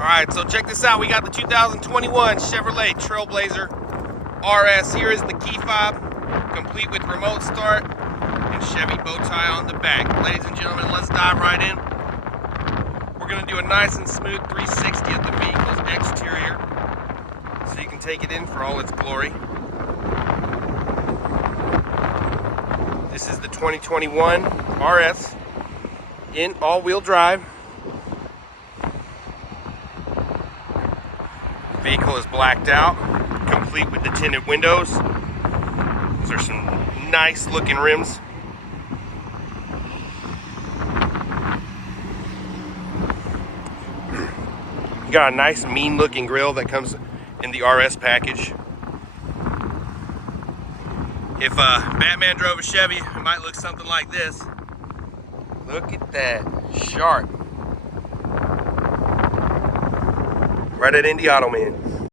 Alright, so check this out. We got the 2021 Chevrolet TrailBlazer RS. Here is the key fob, complete with remote start and Chevy bow tie on the back. Ladies and gentlemen, let's dive right in. We're going to do a nice and smooth 360 of the vehicle's exterior so you can take it in for all its glory. This is the 2021 RS in all-wheel drive. Vehicle is blacked out, complete with the tinted windows. Those are some nice looking rims. You got a nice mean looking grille that comes in the RS package. If Batman drove a Chevy, it might look something like this. Look at that, sharp. Right at Indy Auto Man.